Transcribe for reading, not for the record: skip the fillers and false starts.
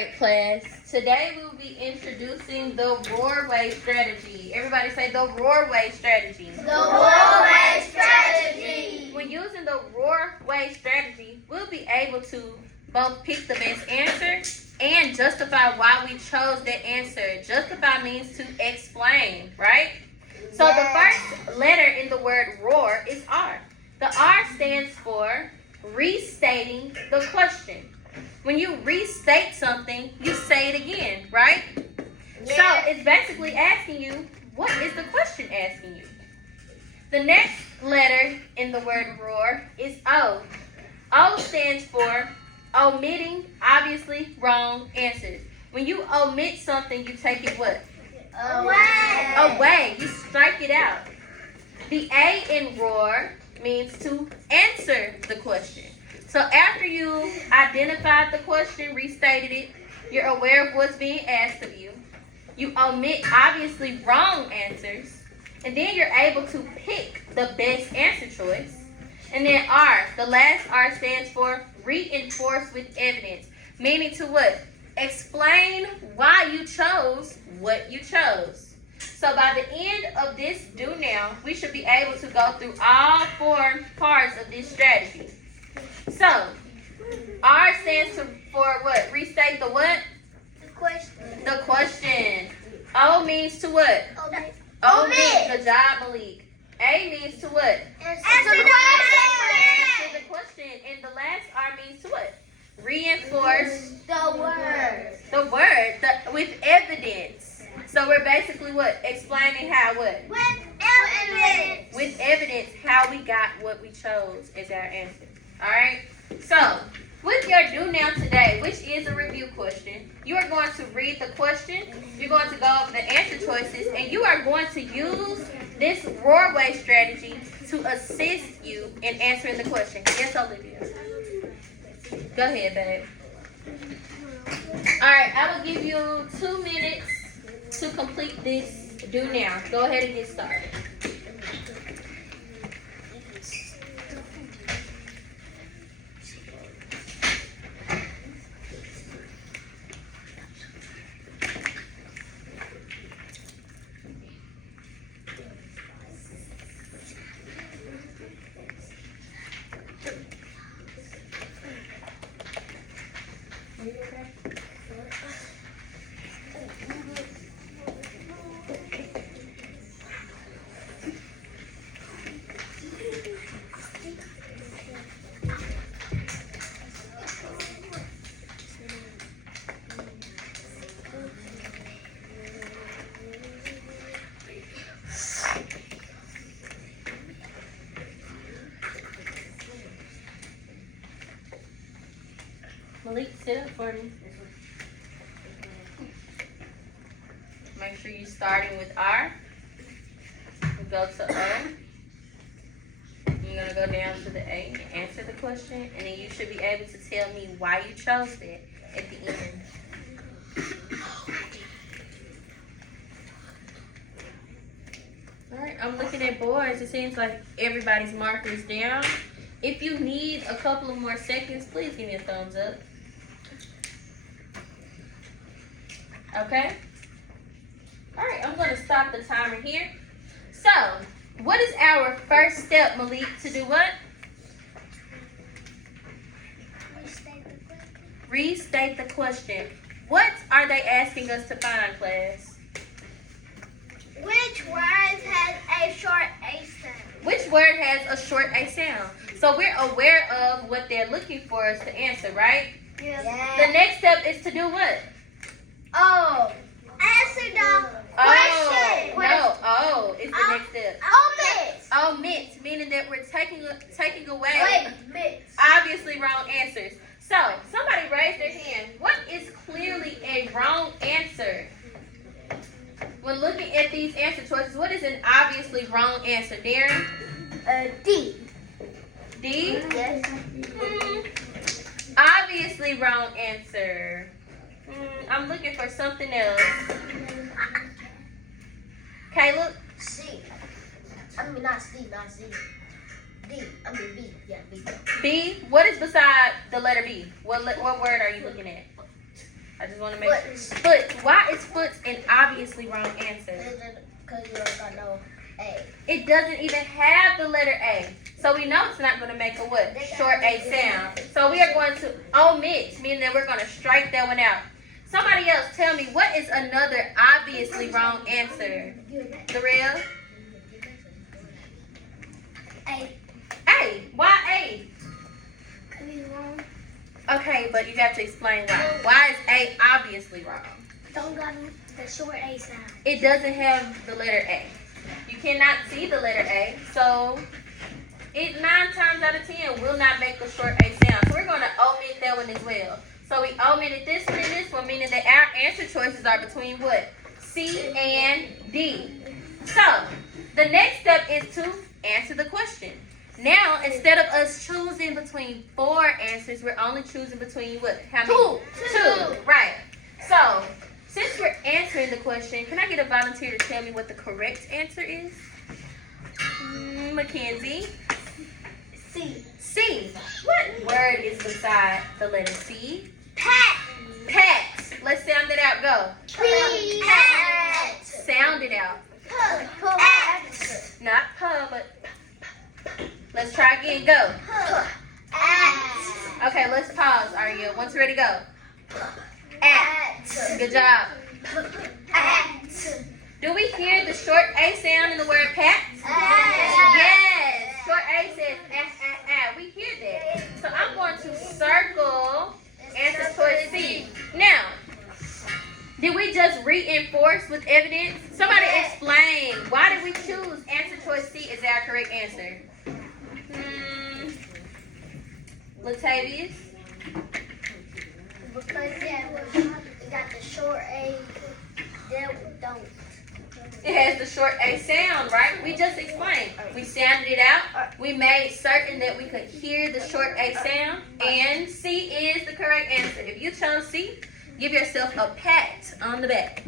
right, class. Today we will be introducing the Roarway strategy. Everybody say the Roarway strategy. The Roarway strategy. When using the Roarway strategy, we'll be able to both pick the best answer and justify why we chose that answer. Justify means to explain, right? So the first letter in the word roar is R. The R stands for restating the question. When you restate something, you say it again, right? Yes. So it's basically asking you, what is the question asking you? The next letter in the word roar is O. O stands for omitting obviously wrong answers. When you omit something, you take it what? Away. You strike it out. The A in roar means to answer the question. So after you identified the question, restated it, you're aware of what's being asked of you. You omit obviously wrong answers, and then you're able to pick the best answer choice. And then R, the last R stands for reinforce with evidence, meaning to what? Explain why you chose what you chose. So by the end of this do now, we should be able to go through all four parts of this strategy. So, R stands for what? Restate the what? The question. O means to what? Omit. Good job, Malik. A means to what? Answer the question. Answer the question. And the last R means to what? Reinforce The word. the word with evidence. So we're basically what? Explaining how what? With evidence. With evidence how we got what we chose as our answer. Alright? So, with your do now today, which is a review question, you are going to read the question, you're going to go over the answer choices, and you are going to use this Roarway strategy to assist you in answering the question. Yes, Olivia? Go ahead, babe. Alright, I will give you 2 minutes to complete this do now. Go ahead and get started. Malik, sit up for me. Make sure you're starting with R. We go to O. You're going to go down to the A and answer the question. And then you should be able to tell me why you chose that at the end. Alright, I'm looking at boards. It seems like everybody's marker is down. If you need a couple of more seconds, please give me a thumbs up. Okay? Alright, I'm going to stop the timer here. So, what is our first step, Malik, to do what? Restate the question. What are they asking us to find, class? Which words has a short A sound? Which word has a short A sound? So we're aware of what they're looking for us to answer, right? Yes. The next step is to do what? Oh. Answer the question. No, it's the next step. Omit, meaning that we're taking away obviously wrong answers. So, somebody raise their hand. What is clearly a wrong answer? When looking at these answer choices, what is an obviously wrong answer, Darren? D. D? Yes. Obviously wrong answer. I'm looking for something else. Caleb? C. I mean, not C. D. I mean B. Yeah, B. B? What is beside the letter B? What word are you looking at? I just want to make sure. Foot. Why is foot an obviously wrong answer? Because you don't got no A. It doesn't even have the letter A. So we know it's not going to make a what? Short A sound. So we are going to omit, meaning that we're going to strike that one out. Somebody else tell me, what is another obviously wrong answer? Darrell? A. A. Why A? Because he's wrong. Okay, but you have to explain why. Why is A obviously wrong? Don't got the short A sound. It doesn't have the letter A. You cannot see the letter A, so it 9 times out of 10 will not make a short A sound. So we're going to omit that one as well. So we omitted this one and this one, meaning that our answer choices are between what? C and D. So the next step is to answer the question. Now, instead of us choosing between 4 answers, we're only choosing between what? How many? Two. Right. So, since we're answering the question, can I get a volunteer to tell me what the correct answer is? Mackenzie. C. C. What word is beside the letter C? Pat. Pat. Let's sound it out. Go. Pat. Sound it out. Pat. Not P, but let's try again. Go. At. Okay, let's pause, Aria. Once you're ready, go. At. Good job. At. Do we hear the short A sound in the word pat? Yes. Short A says ah. We hear that. So I'm going to circle answer choice C. Now, did we just reinforce with evidence? Somebody explain. Why did we choose answer choice C as our correct answer? Latavius? Because we got the short A, then we don't. It has the short A sound, right? We just explained. We sounded it out. We made certain that we could hear the short A sound. And C is the correct answer. If you chose C, give yourself a pat on the back.